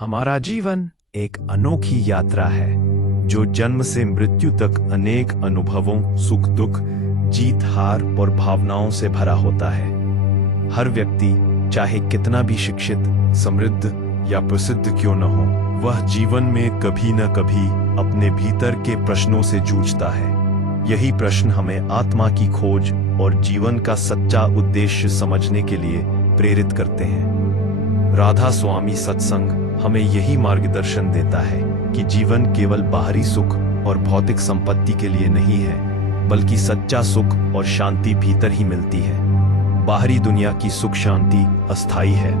हमारा जीवन एक अनोखी यात्रा है जो जन्म से मृत्यु तक अनेक अनुभवों, सुख दुख, जीत हार और भावनाओं से भरा होता है। हर व्यक्ति चाहे कितना भी शिक्षित, समृद्ध या प्रसिद्ध क्यों न हो, वह जीवन में कभी न कभी अपने भीतर के प्रश्नों से जूझता है। यही प्रश्न हमें आत्मा की खोज और जीवन का सच्चा उद्देश्य समझने के लिए प्रेरित करते हैं। राधा स्वामी सत्संग हमें यही मार्गदर्शन देता है कि जीवन केवल बाहरी सुख और भौतिक संपत्ति के लिए नहीं है, बल्कि सच्चा सुख और शांति भीतर ही मिलती है। बाहरी दुनिया की सुख शांति अस्थायी है,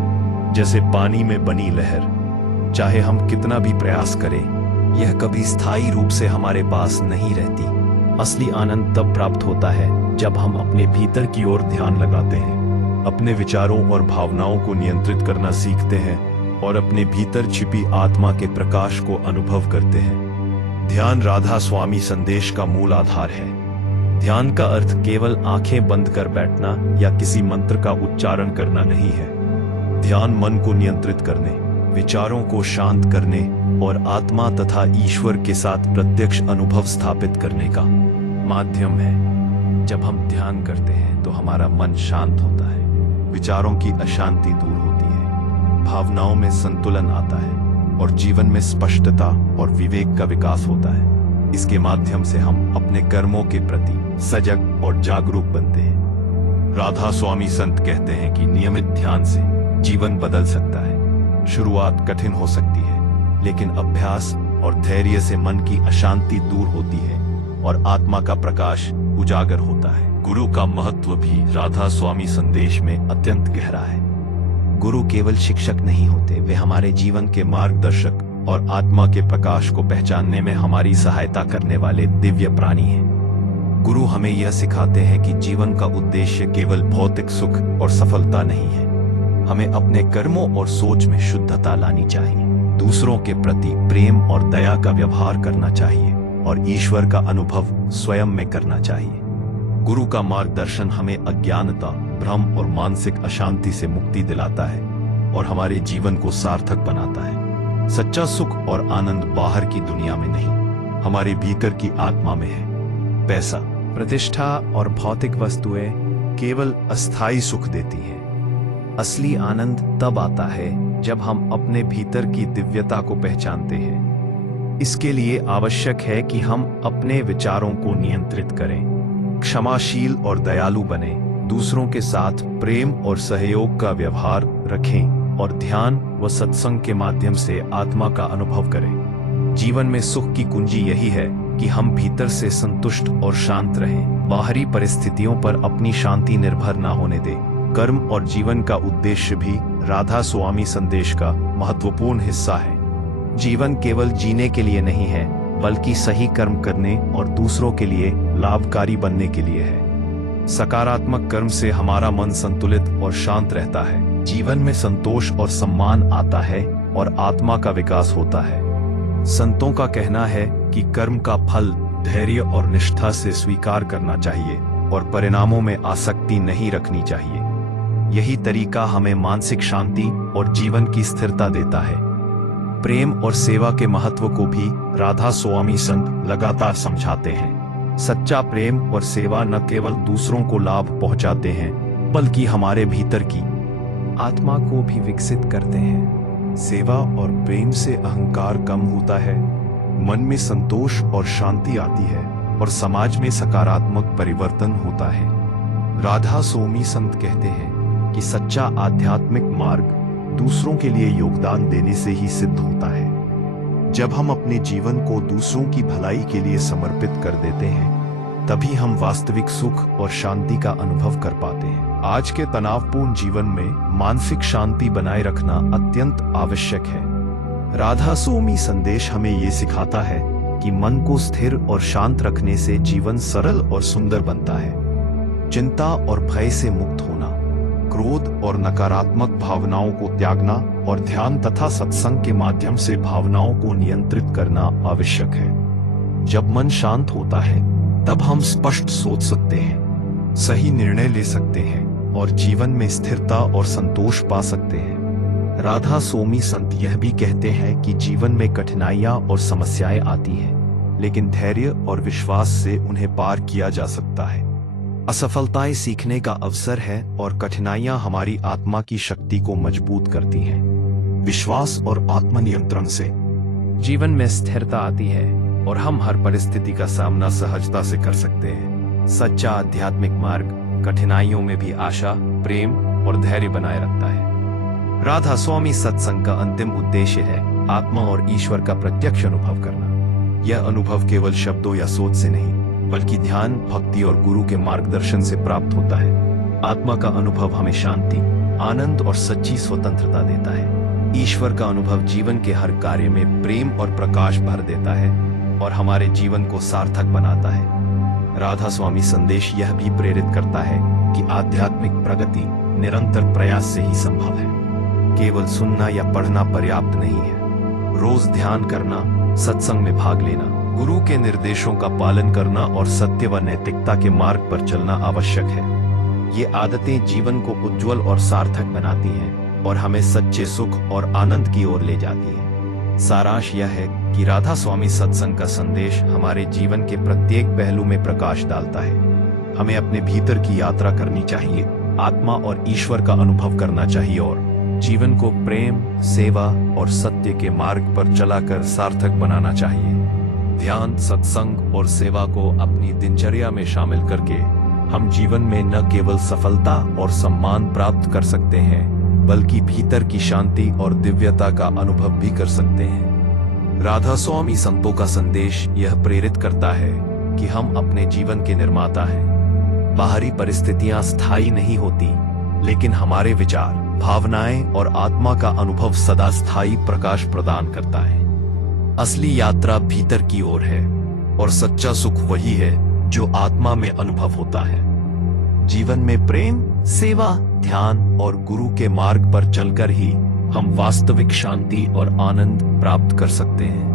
जैसे पानी में बनी लहर। चाहे हम कितना भी प्रयास करें, यह कभी स्थायी रूप से हमारे पास नहीं रहती। असली आनंद तब प्राप्त होता है जब हम अपने भीतर की ओर ध्यान लगाते हैं, अपने विचारों और भावनाओं को नियंत्रित करना सीखते हैं और अपने भीतर छिपी आत्मा के प्रकाश को अनुभव करते हैं। ध्यान राधा स्वामी संदेश का मूल आधार है। ध्यान का अर्थ केवल आंखें बंद कर बैठना या किसी मंत्र का उच्चारण करना नहीं है। ध्यान मन को नियंत्रित करने, विचारों को शांत करने और आत्मा तथा ईश्वर के साथ प्रत्यक्ष अनुभव स्थापित करने का माध्यम है। जब हम ध्यान करते हैं तो हमारा मन शांत होता है, विचारों की अशांति दूर होती है, भावनाओं में संतुलन आता है और जीवन में स्पष्टता और विवेक का विकास होता है। इसके माध्यम से हम अपने कर्मों के प्रति सजग और जागरूक बनते हैं। राधा स्वामी संत कहते हैं कि नियमित ध्यान से जीवन बदल सकता है। शुरुआत कठिन हो सकती है, लेकिन अभ्यास और धैर्य से मन की अशांति दूर होती है और आत्मा का प्रकाश उजागर होता है। गुरु का महत्व भी राधा स्वामी संदेश में अत्यंत गहरा है। गुरु केवल शिक्षक नहीं होते, वे हमारे जीवन के मार्गदर्शक और आत्मा के प्रकाश को पहचानने में हमारी सहायता करने वाले दिव्य प्राणी हैं। गुरु हमें यह सिखाते हैं कि जीवन का उद्देश्य केवल भौतिक सुख और सफलता नहीं है। हमें अपने कर्मों और सोच में शुद्धता लानी चाहिए, दूसरों के प्रति प्रेम और दया का व्यवहार करना चाहिए और ईश्वर का अनुभव स्वयं में करना चाहिए। गुरु का मार्गदर्शन हमें अज्ञानता, भ्रम और मानसिक अशांति से मुक्ति दिलाता है और हमारे जीवन को सार्थक बनाता है। सच्चा सुख और आनंद बाहर की दुनिया में नहीं, हमारे भीतर की आत्मा में है। पैसा, प्रतिष्ठा और भौतिक वस्तुएं केवल अस्थायी सुख देती हैं। असली आनंद तब आता है जब हम अपने भीतर की दिव्यता को पहचानते हैं। इसके लिए आवश्यक है कि हम अपने विचारों को नियंत्रित करें, क्षमाशील और दयालु बने, दूसरों के साथ प्रेम और सहयोग का व्यवहार रखें और ध्यान व सत्संग के माध्यम से आत्मा का अनुभव करें। जीवन में सुख की कुंजी यही है कि हम भीतर से संतुष्ट और शांत रहें। बाहरी परिस्थितियों पर अपनी शांति निर्भर न होने दें। कर्म और जीवन का उद्देश्य भी राधा स्वामी संदेश का महत्वपूर्ण हिस्सा है। जीवन केवल जीने के लिए नहीं है, बल्कि सही कर्म करने और दूसरों के लिए लाभकारी बनने के लिए है। सकारात्मक कर्म से हमारा मन संतुलित और शांत रहता है, जीवन में संतोष और सम्मान आता है और आत्मा का विकास होता है। संतों का कहना है कि कर्म का फल धैर्य और निष्ठा से स्वीकार करना चाहिए और परिणामों में आसक्ति नहीं रखनी चाहिए। यही तरीका हमें मानसिक शांति और जीवन की स्थिरता देता है। प्रेम और सेवा के महत्व को भी राधा स्वामी संत लगातार समझाते हैं। सच्चा प्रेम और सेवा न केवल दूसरों को लाभ पहुंचाते हैं, बल्कि हमारे भीतर की आत्मा को भी विकसित करते हैं। सेवा और प्रेम से अहंकार कम होता है, मन में संतोष और शांति आती है और समाज में सकारात्मक परिवर्तन होता है। राधा स्वामी संत कहते हैं कि सच्चा आध्यात्मिक मार्ग दूसरों के लिए योगदान देने से ही सिद्ध होता है। जब हम अपने जीवन को दूसरों की भलाई के लिए समर्पित कर देते हैं, तभी हम वास्तविक सुख और शांति का अनुभव कर पाते हैं। आज के तनावपूर्ण जीवन में मानसिक शांति बनाए रखना अत्यंत आवश्यक है। राधा स्वामी संदेश हमें ये सिखाता है कि मन को स्थिर और शांत रखने से जीवन सरल और सुंदर बनता है। चिंता और भय से मुक्त होना, क्रोध और नकारात्मक भावनाओं को त्यागना और ध्यान तथा सत्संग के माध्यम से भावनाओं को नियंत्रित करना आवश्यक है। जब मन शांत होता है, तब हम स्पष्ट सोच सकते हैं, सही निर्णय ले सकते हैं और जीवन में स्थिरता और संतोष पा सकते हैं। राधा स्वामी संत यह भी कहते हैं कि जीवन में कठिनाइयां और समस्याएं आती हैं, लेकिन धैर्य और विश्वास से उन्हें पार किया जा सकता है। असफलताएं सीखने का अवसर है और कठिनाइयां हमारी आत्मा की शक्ति को मजबूत करती हैं। विश्वास और आत्मनियंत्रण से जीवन में स्थिरता आती है और हम हर परिस्थिति का सामना सहजता से कर सकते हैं। सच्चा आध्यात्मिक मार्ग कठिनाइयों में भी आशा, प्रेम और धैर्य बनाए रखता है। राधा स्वामी सत्संग का अंतिम उद्देश्य है आत्मा और ईश्वर का प्रत्यक्ष अनुभव करना। यह अनुभव केवल शब्दों या सोच से नहीं, बल्कि ध्यान, भक्ति और गुरु के मार्गदर्शन से प्राप्त होता है। आत्मा का अनुभव हमें शांति, आनंद और सच्ची स्वतंत्रता देता है। ईश्वर का अनुभव जीवन के हर कार्य में प्रेम और प्रकाश भर देता है और हमारे जीवन को सार्थक बनाता है। राधा स्वामी संदेश यह भी प्रेरित करता है कि आध्यात्मिक प्रगति निरंतर प्रयास से ही संभव है। केवल सुनना या पढ़ना पर्याप्त नहीं है। रोज ध्यान करना, सत्संग में भाग लेना, गुरु के निर्देशों का पालन करना और सत्य व नैतिकता के मार्ग पर चलना आवश्यक है। ये आदतें जीवन को उज्जवल और सार्थक बनाती हैं और हमें सच्चे सुख और आनंद की ओर ले जाती हैं। सारांश यह है कि राधा स्वामी सत्संग का संदेश हमारे जीवन के प्रत्येक पहलू में प्रकाश डालता है। हमें अपने भीतर की यात्रा करनी चाहिए, आत्मा और ईश्वर का अनुभव करना चाहिए और जीवन को प्रेम, सेवा और सत्य के मार्ग पर चलाकर सार्थक बनाना चाहिए। ध्यान, सत्संग और सेवा को अपनी दिनचर्या में शामिल करके हम जीवन में न केवल सफलता और सम्मान प्राप्त कर सकते हैं, बल्कि भीतर की शांति और दिव्यता का अनुभव भी कर सकते हैं। राधा स्वामी संतों का संदेश यह प्रेरित करता है कि हम अपने जीवन के निर्माता हैं। बाहरी परिस्थितियां स्थायी नहीं होती, लेकिन हमारे विचार, भावनाएं और आत्मा का अनुभव सदा स्थायी प्रकाश प्रदान करता है। असली यात्रा भीतर की ओर है और सच्चा सुख वही है जो आत्मा में अनुभव होता है। जीवन में प्रेम, सेवा, ध्यान और गुरु के मार्ग पर चलकर ही हम वास्तविक शांति और आनंद प्राप्त कर सकते हैं।